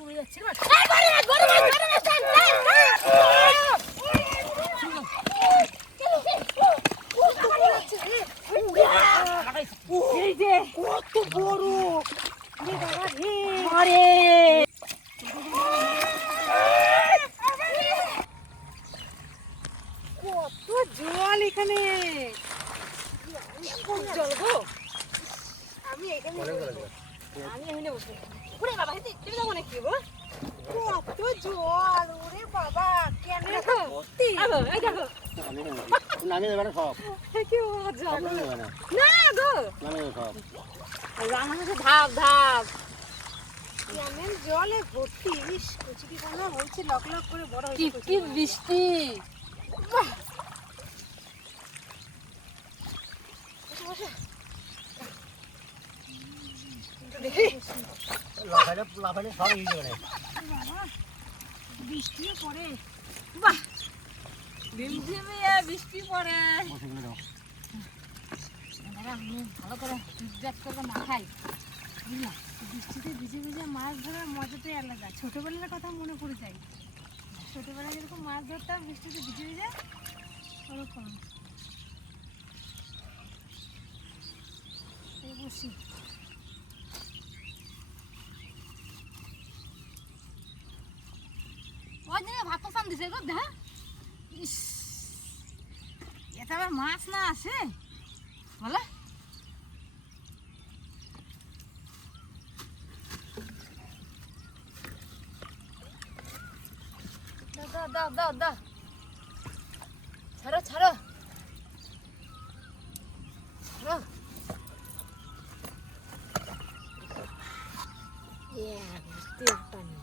পড়ে যাচ্ছে কত বড় কত জল এখানে জল গো আমি এখানে বসে ওরে বাবা তুমি যাবো নাকি গো কত জল ওরে বাবা কেন ভর্তি এই দেখো নামিয়ে দেবে না সব কি মজা নামিয়ে দেবে না না গো নামিয়ে দেবে সব রান্না ধাপ ধাপ কেমন জলে ভর্তি ইস কুচি কোনো হচ্ছে লক লক করে বড় হয়েছে টিপটিপ বৃষ্টি বাহ লাফালে সব ইয়ে করে বৃষ্টিও পড়ে বাহ ঝিমঝিমে বৃষ্টি পড়ে ভালো করে জ্যাক করে মাখাই বুঝলা বৃষ্টিতে ভিজে ভিজে মাছ ধরার মজাটাই আলাদা ছোটোবেলার কথা মনে পড়ে যায় ছোটোবেলায় যেরকম মাছ ধরতাম বৃষ্টিতে ভিজে ভিজে ওরকম বসি ওই দিনে ভাত সান দিছে গো দেখা ইস এটা আবার মাছ না আসে বলে দাও ছাড়ো ছাড়ো ছাড়ো বৃষ্টির পানি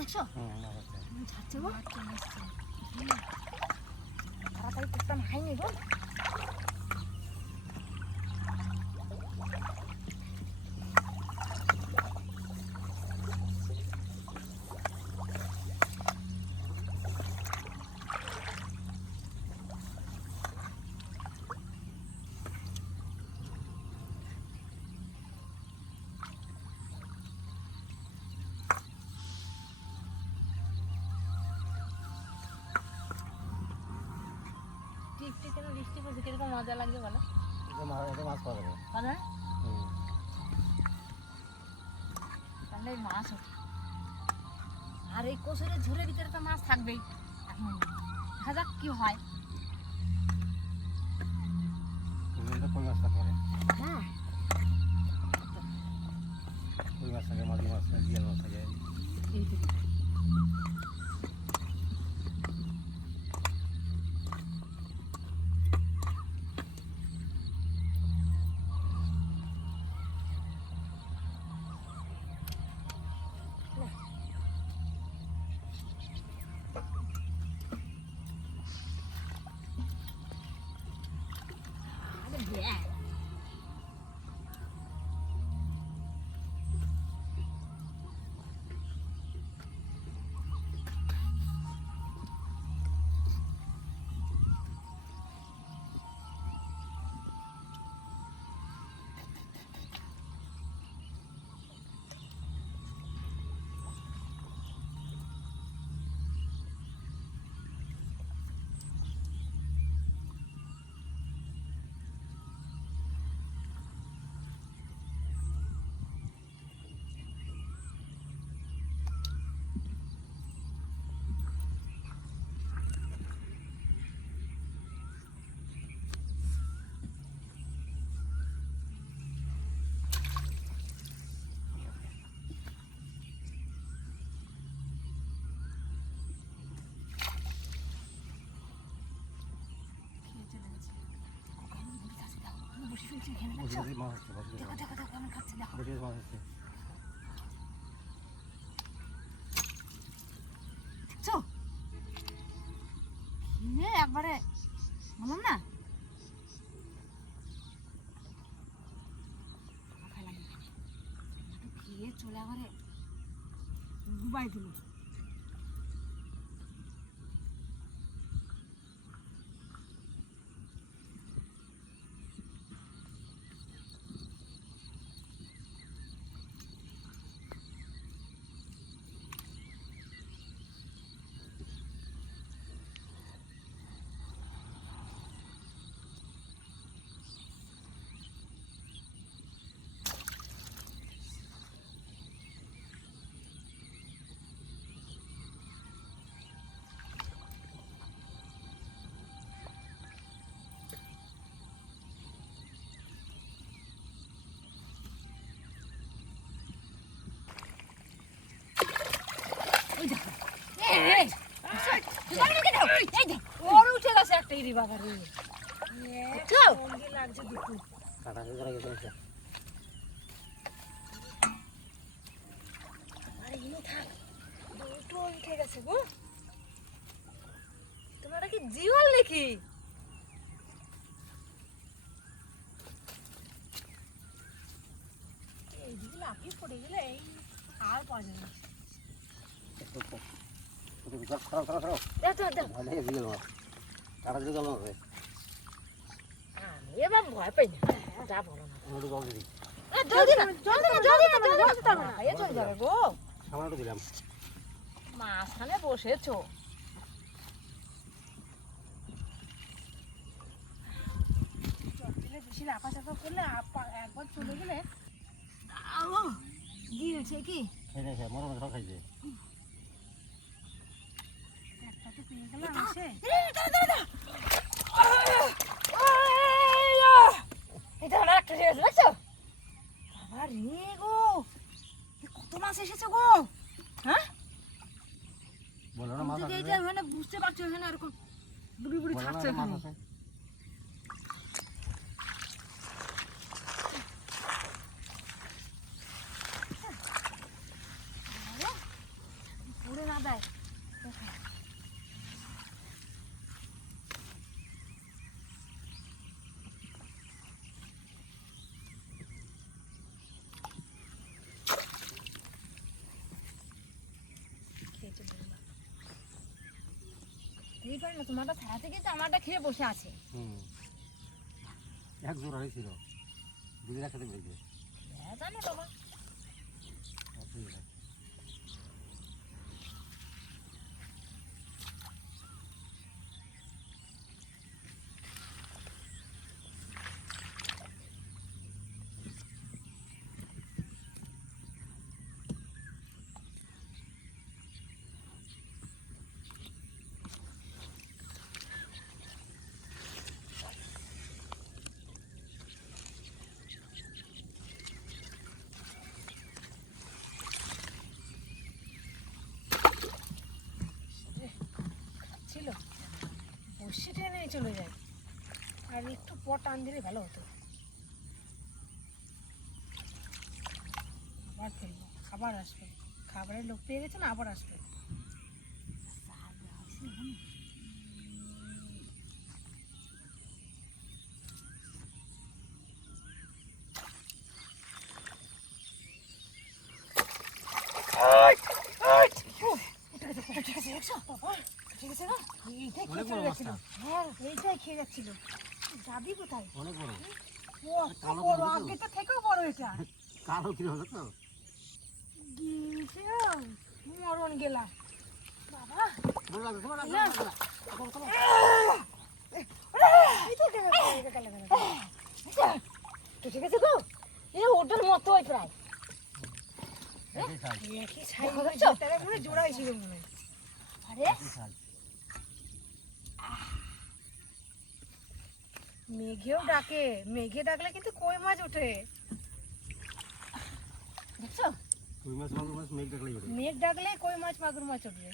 দেখছো ছাড়ছে গো তাড়াতাড়ি করতাম খাইনি গো বৃষ্টি পড়ছে কিরকম মজা লাগছে বলো মাছ পাওয়া যাবে তাহলে মাছ ওঠে আর এই কোচরের ঝুড়ের ভিতরে তো মাছ থাকবেই দেখা যাক কি হয় হ্যাঁ কই মাছ থাকে মাছ থাকে জিয়াল মাছ থাকে Yeah. দেখছো এখানে বসে দেখছো? বসে মাছ হচ্ছে, বসে দেখো দেখো দেখো কেমন খাচ্ছে দেখো। বসে বসে মাছ হচ্ছে। দেখছো কিনে একবারে বললাম না খাইলাম না। একটু খেয়ে চলে একবারে ডুবাই দিল। ওই দেখো এই তুমি রেখে দাও। এই দেখ ওর উঠে গেছে একটা ইরি বাবা রে। দেখছো সঙ্গে লাগছে দুটো। কাটা হয়ে গেলে গেছে। আরে ইনো থাক দুটো উঠে গেছে গো। তোমার কি জিওল নাকি? এই দিকে লাফিয়ে পড়ে গেলে এই আর পাওয়া যাবে না। খারাপ খারাপ খারাপ দাও দাও দাও। ভালো লেগে গেল মাছ, কাটা দিয়ে গেল মাছ। আমি এবার ভয় পাই না, যা বলো না। একটু জল দিই, জল দিতে হবে না, এ চলে যাবে গো। সামান্য একটু দিলাম। মাঝখানে বসেছো বেশি লাফা চাপা করলে একবার চলে গেলে গিয়েছে কি খেয়ে খেয়ে মরম সব খাইছে। একটা তো পেয়ে গেলাম এসে। এটা আমার একটা রেস লাগছো বাবা রে গো, কত মাছ এসেছে গো। হ্যাঁ বলো না মাছ আছে, এইটা মানে বুঝতে পারছো এখানে এরকম বুড়ি বুড়ি বলো না থাকছে মাছ এখানে। আছে। পুড়ে না দেয় এই পারে না, তোমারটা ছাড়াতে গেছে আমারটা খেয়ে বসে আছে। এক জোড়া হয়েছিল, দুদিন একসাথে বেরিয়েছে। জানো বাবা ছিল বসে টেনে চলে যায়, আর একটু পর টান দিলে ভালো হতো। আবার ফেলবো, আবার আসবে, খাবারের লোক পেয়ে গেছে না, আবার আসবে। এইটাই খেয়ে যাচ্ছিল, যাবি কোথায়? অনেক বড়, ও বড়, আগে তো থেকেও বড় এটা। কালো কি হবে তো? মরণ গেলাম বাবা। কেটে গেছে গো, এ ওটার মতোই প্রায়। জোড়া ছিল মনে হয়। আরে মেঘেও ডাকে, মেঘে ডাকলে কিন্তু কই মাছ ওঠে, দেখছো? কই মাছ মাগুর মাছ মেঘ দেখলেই ওঠে। মেঘ ডাকলে কই মাছ মাগুর মাছ উঠবে।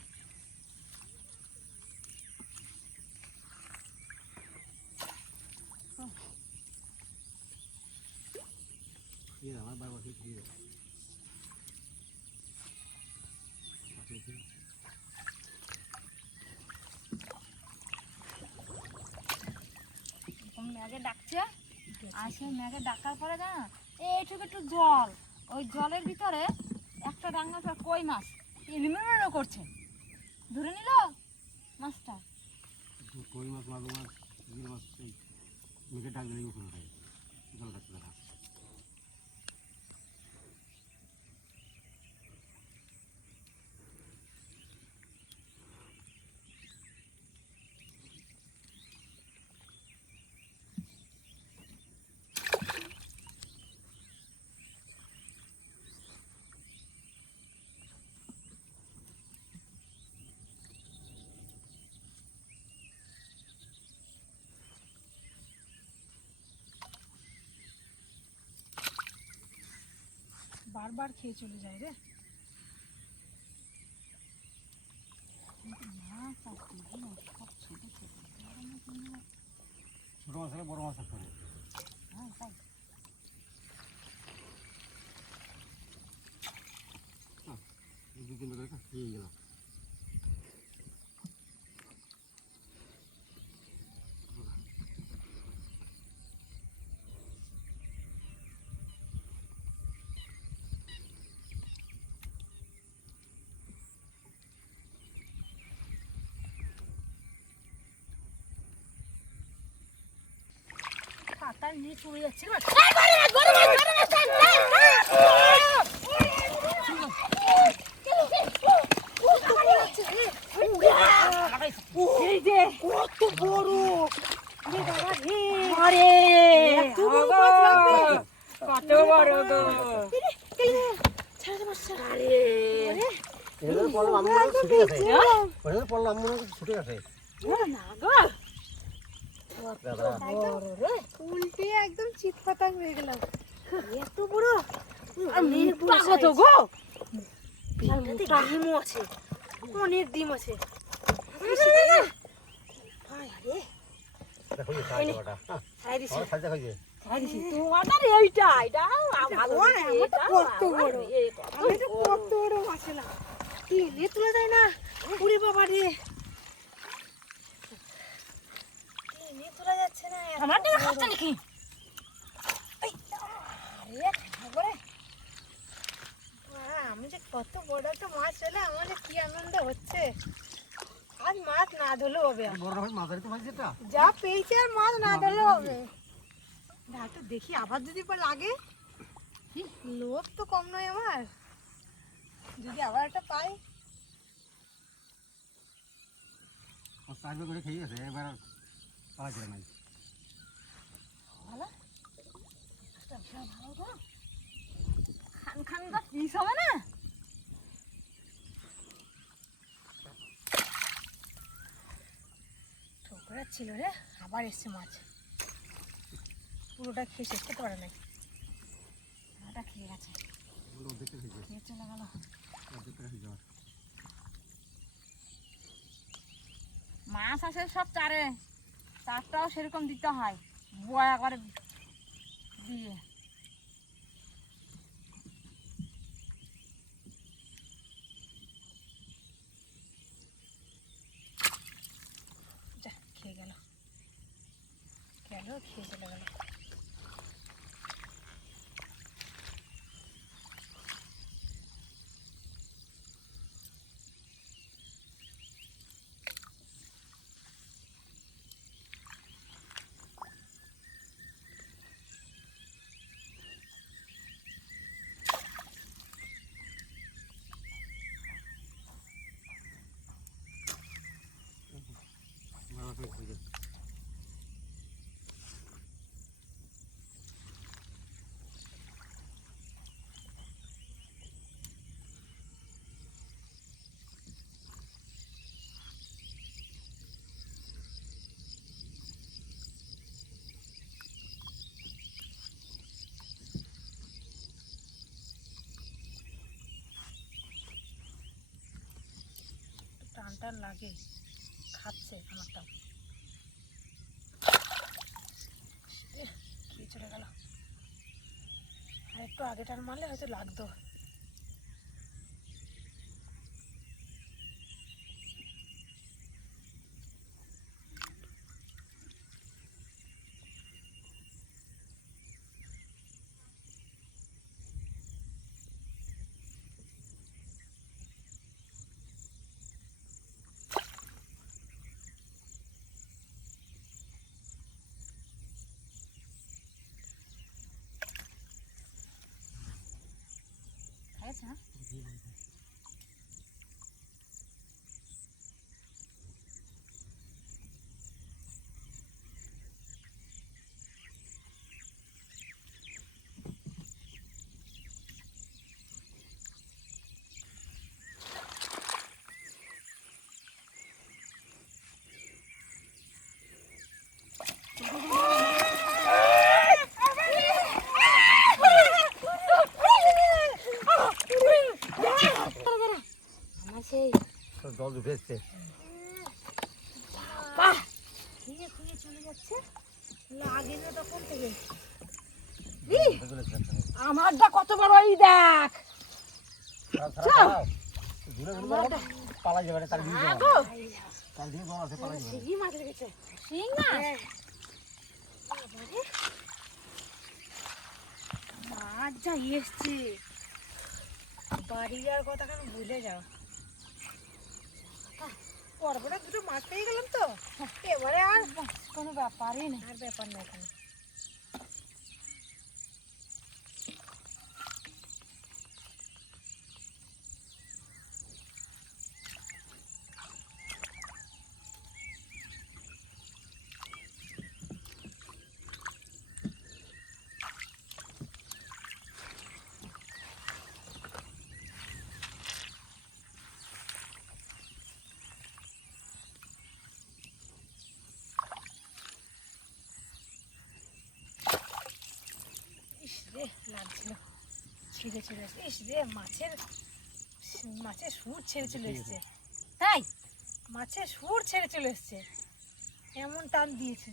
কি রে, আমার বারবার কি রে? এরকম ম্যাগে ডাকছে, আর সেই ম্যাগে ডাকার পরে না এইটুকু একটু জল, ওই জলের ভিতরে একটা ডাঙা কই মাছ এলিমিনেটও করছে, ধরে নিল মাছটা। কই মাছ, মাগুর মাছ, ইলিশ মাছ, এই মেঘে ডাক দিলেই ওখানে থাকে জল কাটতে দেখা। বারবার খেয়ে চলে যায় রে মাছ। আর দেখি সব ছোট ছোট, ছোটো মাছ হলে বড় মাছ থাকতে হবে। হ্যাঁ তাই। এই 2-3 করে খেয়ে গেলাম। পাতার নিয়ে চলে যাচ্ছে না। এই যে কত বড়, আরে কত বড় গো, এদের পড়লাম আমি মনে হয় ছুটে গেছে। ওদের পড়লাম আমি মনে হয় ছুটে গেছে। উল্টে একদম চিৎপাতা হয়ে গেলাম। এত বড় কত গো, ডিমও আছে, অনেক ডিম আছে। দেখো এই সাইডটা। আমার সাইডটা খাইছে। কত বড় মাছ না, টেনে তুলে দেয় না। উড়ে বাবা রে, টেনে তোলা যাচ্ছে না। আমার টেনে খাচ্ছে নাকি? আমি যে কত বড় একটা মাছ পেলে আমার যে কি আনন্দ হচ্ছে। আজ মাছ না ধরলেও হবে, বড় হয় মাঝারি তো ভাইছে এটা। যা পেয়েছে আর মাছ না ধরলেও হবে। তো দেখি আবার যদি লাগে, লোভ তো কম নয় আমার, যদি আবার একটা পাই। আর সাইডে করে খেয়ে গেছে এবার পাওয়া যায় না। ভালো ভালো গো, খান খান গা পিস হবে না। ঠোকরা ছিল রে, আবার এসছে মাছ। পুরোটা খেয়ে শেষ করতে পারে নাই, ওটা খেয়ে গেছে, অর্ধেকটা খেয়েছে। খেয়ে চলে গেল। অর্ধেকটা খেয়েছে আমার। মাছ আছে সব চারে, চারটাও সেরকম দিতে হয় বয়া করে দিয়ে। যা খেয়ে গেল, খেয়ে চলে গেল। মাছ খেয়েছে। টান টান লাগে, খাচ্ছে আমারটাও। খেয়ে চলে গেল। আর একটু আগে টান মারলে হয়তো লাগতো। খাইছে না? আমার সেই জল ঢুকেছে। বাহ খুঁজে খুঁজে চলে যাচ্ছে, লাগে না তখন থেকে। আমারটা কত বড়, এই দেখ। পালা যাবে তার ভিড় হ্যাঁ গো, তার ভিড় জল আছে, পালা যাবে। শিঙি মাছ লেগেছে। শিং মাছ? মাছ যা এসছে, বাড়ি যাওয়ার কথা কেন ভুলে যাও। পরপরে দুটো মাছ পেয়ে গেলাম তো, এবারে আর কোনো ব্যাপারই নেই। আর ব্যাপার না এখানে। ইস রে, লাগছিল, ছিঁড়ে চলে এসছে। ইস রে, মাছের সুর ছেড়ে চলে এসছে। তাই মাছের সুর ছেড়ে চলে এসছে, এমন টান দিয়েছে।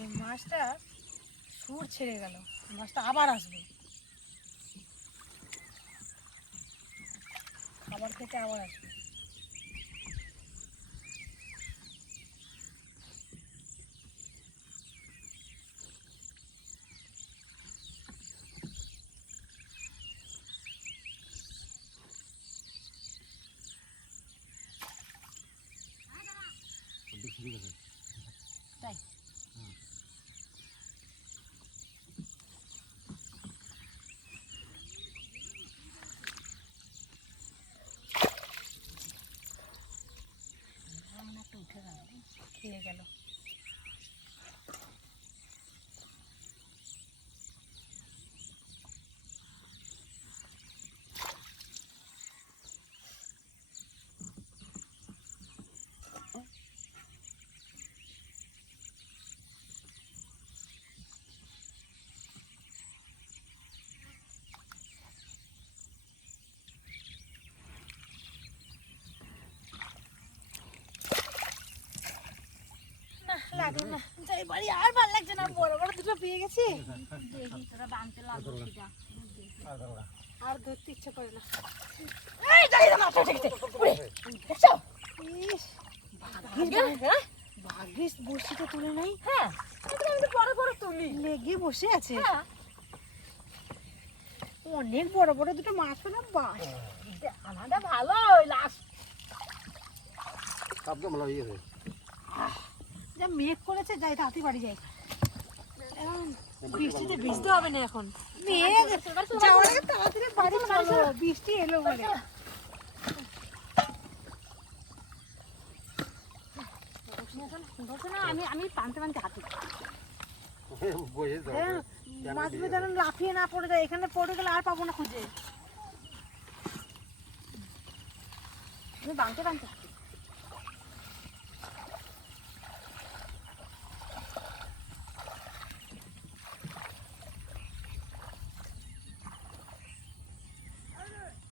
এই মাছটা সুর ছেড়ে গেল, মাছটা আবার আসবে, খাবার খেতে আবার আসবে। তাই উঠে গেল, খেয়ে গেল। লাগলো না, যাই বাড়ি। আর ভালো লাগছে না, বড় বড় দুটো পেয়ে গেছি। দেখি তোরা বাঁধতে লাগলো সেটা, আর ধরতে ইচ্ছে করে না। এই যাই না, দেখছো? ইস, ভাগ্যিস বড়শিটা তুলে নাই। হ্যাঁ, আমি বড় বড় তুলি লেগে বসে আছে। অনেক বড় বড় দুটো মাছ পেলাম। বাস আমাদের ভালো লাস্ট। যা মেঘ করেছে, যাই তাড়াতাড়ি বাড়ি যাই। বৃষ্টিতে ভিজতে হবে না এখন। মেঘ যাওয়ার আগে তাড়াতাড়ি বাড়ি চলো, বৃষ্টি এলো বলে। আমি টানতে টানতে হাঁটি, মাছগুলো যেন লাফিয়ে না পড়ে যায়। এখানে পড়ে গেলে আর পাবো না খুঁজে। আমি বাঁধতে টানতে হাঁটি।